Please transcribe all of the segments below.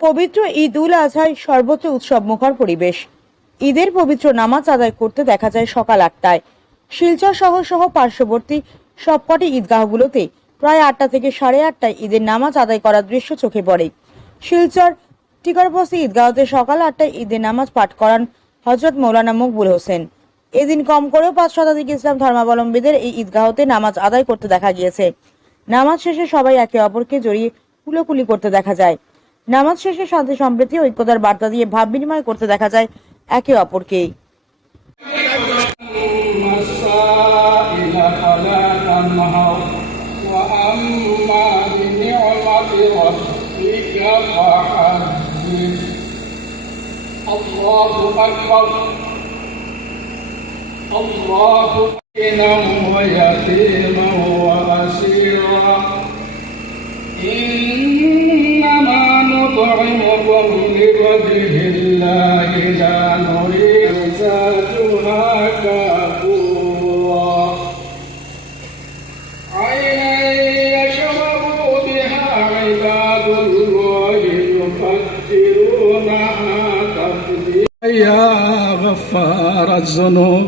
পবিত্র ঈদ উল আজহায় সর্বোচ্চ উৎসব মুখর পরিবেশ। ঈদের পবিত্র নামাজ আদায় করতে দেখা যায় সকাল আটটায়। শিলচর শহর সহ পার্শ্ববর্তী সবকটি ঈদগাহগুলোতে প্রায় আটটা থেকে সাড়ে আটটায় ঈদের নামাজ আদায় করার দৃশ্য চোখে পড়ে। শিলচর টিকারবস্তি ঈদগাহতে সকাল আটটায় ঈদের নামাজ পাঠ করান হজরত মৌলানা মকবুল হোসেন। এদিন কম করেও পাঁচ শতাধিক ইসলাম ধর্মাবলম্বীদের এই ঈদগাহতে নামাজ আদায় করতে দেখা গিয়েছে। নামাজ শেষে সবাই একে অপরকে জড়িয়ে কুলোকুলি করতে দেখা যায়। নামাজ শেষে শান্তি সম্প্রীতি ও ঐক্যতার বার্তা দিয়ে ভাব বিনিময় করতে দেখা যায় একে অপরকে السائل فلا تنهر وأما بنعمة ربك فحدث الله أكبر الله دينا ويتيما نطعمكم لوجه الله لا نريد زادها كافورا عينا يشرب بها عباد الله يفجرونها تفجيرا يا غفار الذنوب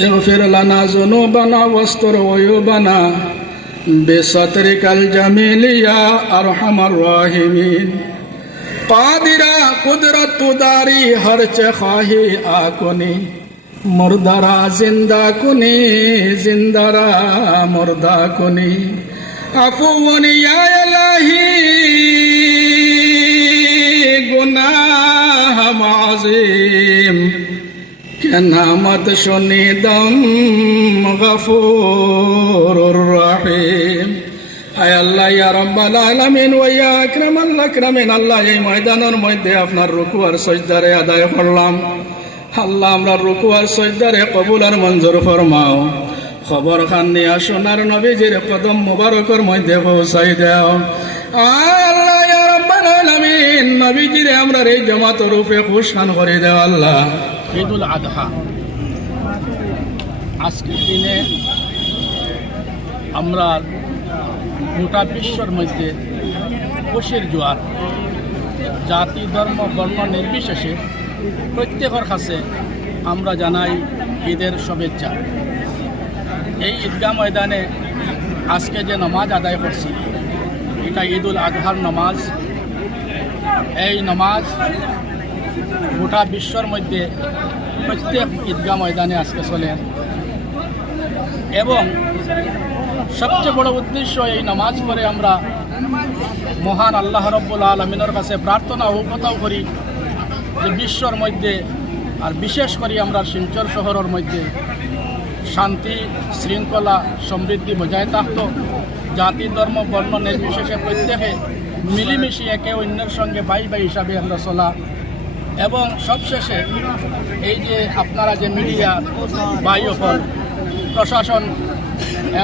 اغفر لنا ذنوبنا واستر عيوبنا بسترك الجميل يا أرحم الراحمين পাদিরা কুদরত উদারি হরচে খাহি আকুনি। মুর্দারা জিন্দা কুনি, জিন্দারা মুর্দা কুনি। আফুনি ইলাহি, গুনাহ কেনামত শুনি দম গফুর রাহিম। আল্লাহ আল্লাহ এই ময়দানের মধ্যে আপনার রুকু আর সজদারে আদায় করলাম। আল্লাহ, আমরা রুকু আর সজদারে কবুল আর মঞ্জুর ফরমাও। খবর খান নিয়া সোনার নবীজির কদম মুবারকের মধ্যে পৌঁছাই দাও। এই দাও, আল্লাহ। দিনে আমরা গোটা বিশ্বর মধ্যে খুশির জোয়ার, জাতি, ধর্ম বর্ণ নির্বিশেষে প্রত্যেকের কাছে আমরা জানাই ঈদের শুভেচ্ছা। এই ঈদগাহ ময়দানে আজকে যে নামাজ আদায় করছি, এটা ঈদুল আজহার নামাজ। এই নামাজ গোটা বিশ্বর মধ্যে প্রত্যেক ঈদগাহ ময়দানে আজকে চলে। এবং সবচেয়ে বড় উদ্দেশ্য এই নামাজ পড়ে আমরা মহান আল্লাহ রব্বুল আলমিনের কাছে প্রার্থনা ও কথাও করি যে বিশ্বর মধ্যে আর বিশেষ করে আমরা শিলচর শহরের মধ্যে শান্তি, শৃঙ্খলা, সমৃদ্ধি বজায় থাকত। জাতি, ধর্ম, বর্ণ, নির্বিশেষে প্রত্যেকে মিলিমিশি একে অন্যের সঙ্গে ভাই ভাই হিসাবে আমরা চলা। এবং সবশেষে এই যে আপনারা যে মিডিয়া বাই হল প্রশাসন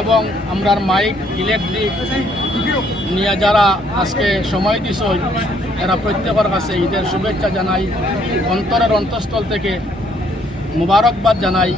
এবং আমরা মাইক, ইলেকট্রিক নিয়ে যারা আজকে সময় দিছ, এরা প্রত্যেকের কাছে ঈদের শুভেচ্ছা জানাই, অন্তরের অন্তঃস্থল থেকে মুবারকবাদ জানাই।